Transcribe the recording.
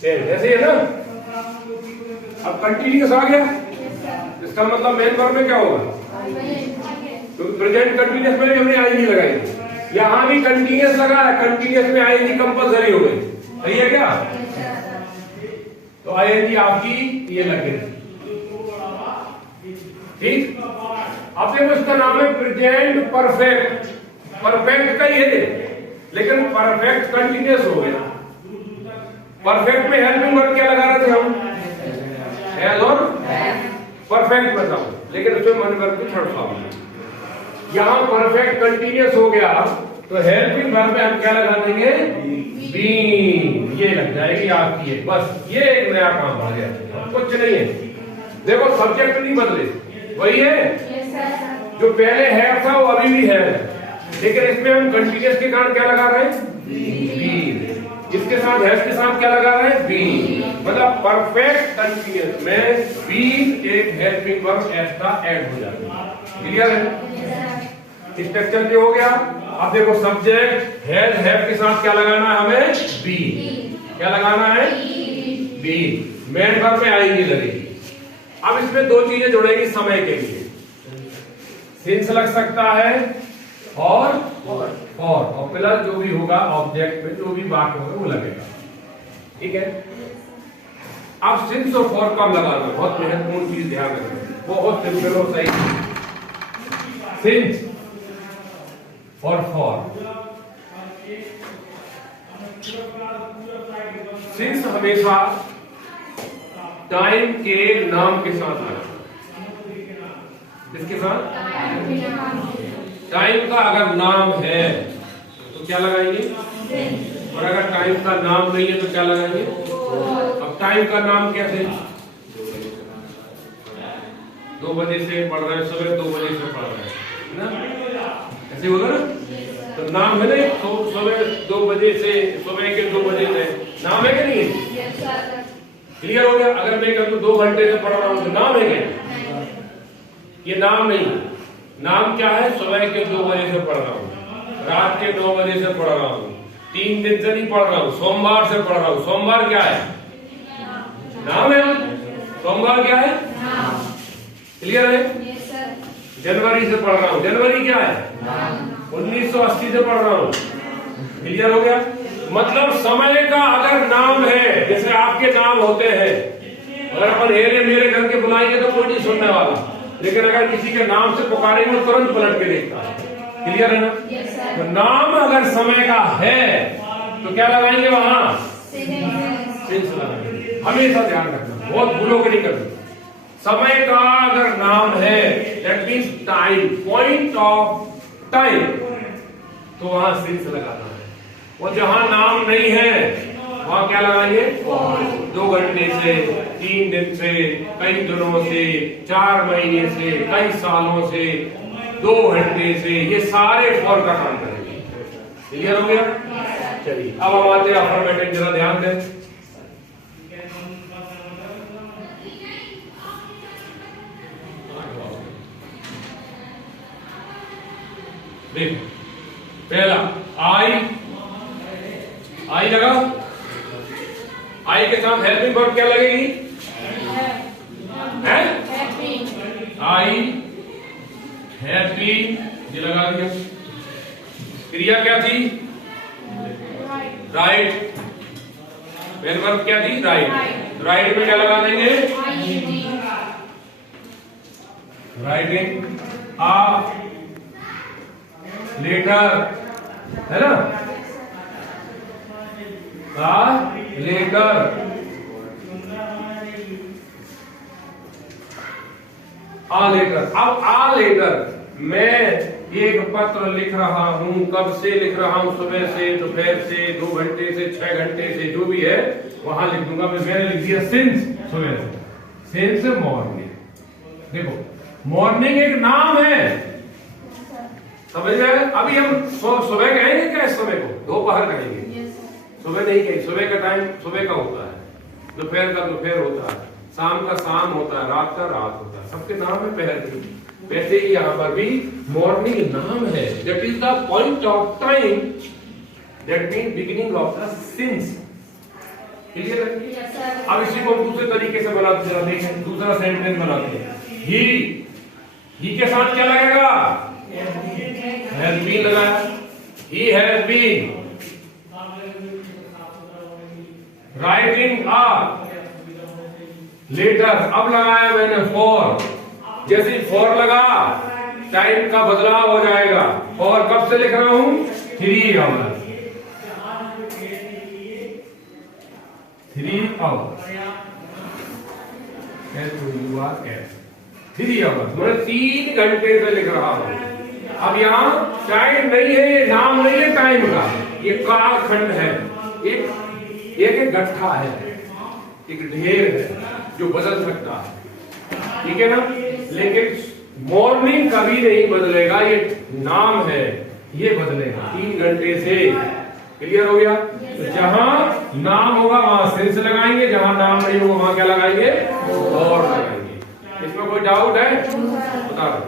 ऐसे है ना। अब कंटिन्यूस आ गया, इसका मतलब मेन वर्ब में क्या होगा, तो प्रेजेंट कंटिन्यूस में हमने आईएनजी लगाई थी, यहां भी कंटिन्यूस लगा है, कंटिन्यूस में आईएनजी कंपलसरी हो गई, सही है क्या। तो आईएनजी आपकी ये लग गई, ठीक। अब देखो इसका नाम है प्रेजेंट परफेक्ट, परफेक्ट का ही है लेकिन परफेक्ट कंटिन्यूस हो गया। परफेक्ट में हेल्पिंग वर्ब क्या लगा रहे थे हम, हैज और परफेक्ट में था, लेकिन उसमें मन वर्ब की छड़छाड़ हुई। यहां परफेक्ट कंटिन्यूस हो गया तो हेल्पिंग वर्ब में हम क्या लगा देंगे, बीन, ये लग जाएगी आपकी है, बस ये एक नया काम आ गया, कुछ नहीं है। देखो सब्जेक्ट नहीं बदले, वही है जो पहले है था वो अभी भी है, लेकिन इसमें हम कंटिन्यूस के कारण क्या लगा रहे हैं, बीन। इसके साथ हैज के साथ क्या लगा रहे हैं, बीन। मतलब परफेक्ट कंटिन्यूस में बीन एक हेल्पिंग वर्ब एक्स्ट्रा ऐड हो जाता है। क्लियर है, स्ट्रक्चर भी हो गया। अब देखो सब्जेक्ट हैज हैव के साथ क्या लगाना है हमें, बीन। क्या लगाना है, बीन। मेन वर्ब में आएगी लगेगी। अब इसमें दो चीजें जुड़ेगी समय के लिए, सिंस लग सकता है और प्लस जो भी होगा ऑब्जेक्ट में जो भी वाक्य होगा वो लगेगा, ठीक है। अब सिंस और फॉर कब लगाना, बहुत महत्वपूर्ण चीज ध्यान रखना, बहुत सिंपल और सही। सिंस और फॉर, सिंस हमेशा टाइम के नाम के साथ आना, किसके साथ, टाइम का अगर नाम है तो क्या लगाएंगे, और अगर टाइम का नाम नहीं है तो क्या लगाएंगे। अब टाइम का नाम कैसे, 2 बजे से पढ़ रहे हैं, सुबह 2 बजे से पढ़ रहे हैं ना, ऐसे होगा ना। तो नाम है ना, तो सुबह 2 बजे से, सुबह के 2 बजे से नाम है कि नहीं है, क्लियर हो गया। अगर मैं कहूँ 2 घंटे से पढ़ रहा हूं तो नाम है क्या, ये नाम नहीं। नाम क्या है, सुबह के 2 बजे से पढ़ रहा हूँ, रात के 9 बजे से पढ़ रहा हूँ, 3 दिन से नहीं पढ़ रहा हूँ, सोमवार से पढ़ रहा हूँ। सोमवार क्या है, नाम है, सोमवार क्या है, क्लियर है। जनवरी से पढ़ रहा हूँ, जनवरी क्या है, 1980 से पढ़ रहा हूँ, क्लियर हो गया। मतलब समय का अगर नाम है, जैसे आपके नाम होते हैं, अगर अपन हेरे मेरे घर के बुलाएंगे तो कोई नहीं सुनने वाला, लेकिन अगर किसी के नाम से पुकारेंगे तो तुरंत पलट के देखता है, क्लियर है ना। तो नाम अगर समय का है तो क्या लगाएंगे वहां, सिंस लगाएंगे। हमेशा ध्यान रखना, बहुत भूलों को नहीं करना। समय का अगर नाम है that means time, point of time, तो वहां सिंस लगाना है। और जहां नाम नहीं है वहां क्या लगाएंगे, 2 घंटे से, 3 दिन से, कई दिनों से, 4 महीने से, कई सालों से, 2 घंटे से, ये सारे फॉर का काम करेंगे। क्लियर हो गया। चलिए अब हम आते हैं अफर्मेटिव, जरा ध्यान दें। देखो पहला आई लगा, आई के साथ हेल्पिंग वर्ब क्या लगेगी, है आई हैप्पी, ये लगा दिया। क्रिया क्या थी, राइट, मेन वर्ब क्या थी, राइट। राइट में क्या लगा देंगे, राइटिंग, आ लेटर, है ना, लेटर। आ लेटर, अब आ लेटर मैं एक पत्र लिख रहा हूं, कब से लिख रहा हूं, सुबह से, दोपहर से, 2 घंटे से, 6 घंटे से, जो भी है वहां लिख दूंगा। मैंने लिख दिया सिंस सुबह से, सिंस मॉर्निंग। देखो मॉर्निंग एक नाम है, समझ में आया। अभी हम सुबह कहेंगे क्या, इस समय को दोपहर कहेंगे, सुबह नहीं कहेंगे। सुबह का टाइम सुबह का होता है, दोपहर का दोपहर होता है, शाम का शाम होता है, रात का रात होता है, सबके नाम है पहर की। वैसे ही यहाँ पर भी मॉर्निंग नाम है, that is the point of time, that mean beginning of the sins. Clear है? अब इसी को दूसरे तरीके से बनाते हैं, दूसरा सेंटेंस बनाते हैं। ही के साथ क्या लगेगा? हैज बीन लगाया, he has been writing a letter. अब लगाया मैंने फॉर, जैसे फॉर लगा टाइम का बदलाव हो जाएगा। और कब से लिख रहा हूं? 3 आवर, 3 आवर, 3 आवर, मैं 3 घंटे से लिख रहा हूं। अब यहाँ टाइम नहीं है, ये नाम नहीं है टाइम का, ये कालखंड है, एक गट्ठा है, एक ढेर है जो बदल सकता है, ठीक है ना? लेकिन मॉर्निंग कभी नहीं बदलेगा, ये नाम है, ये बदलेगा 3 घंटे से। क्लियर हो गया? तो जहां नाम होगा वहां सिंस लगाएंगे, जहां नाम नहीं होगा वहां क्या लगाएंगे? और लगाएंगे। इसमें कोई डाउट है? बता दो।